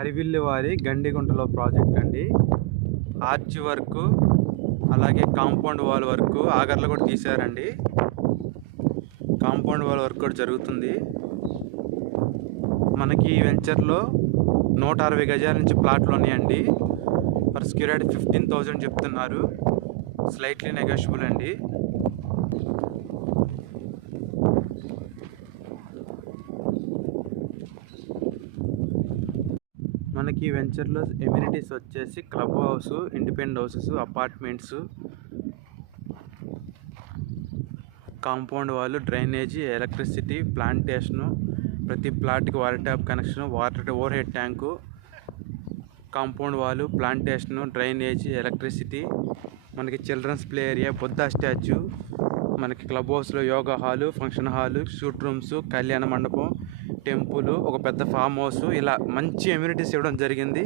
అరివిల్లి వారి గండిగుంటలో ప్రాజెక్ట్ అండి. Arch work, అలాగే కాంపౌండ్ వాల్ వర్క్, ఆగర్లు కూడా తీశారండి. కాంపౌండ్ వాల్ వర్క్ కూడా జరుగుతుంది. మనకి ఈ వెంచర్లో 160 గజాల నుంచి ప్లాట్లు ఉన్నాయండి. పర్ స్క్వేర్ యార్డ్ 15,000 చెప్తున్నారు. స్లైట్లీ నెగోషియబుల్ అండి. మనకి ఈ వెంచర్లో ఎమ్యూనిటీస్ వచ్చేసి club house, independent houses, apartments, compound వాళ్ళు, డ్రైనేజీ, ఎలక్ట్రిసిటీ, ప్లాంటేషను, ప్రతి ప్లాట్కి water tap connection, water overhead tank, compound వాళ్ళు, ప్లాంటేషను, డ్రైనేజీ, ఎలక్ట్రిసిటీ, మనకి childrens play area, Buddha statue, మనకి క్లబ్ హౌస్లో yoga hall, function hall, shoot rooms, కళ్యాణ మండపం, temple, ఒక పెద్ద ఫామ్ హౌస్, ఇలా మంచి ఎమ్యూనిటీస్ ఇవ్వడం జరిగింది.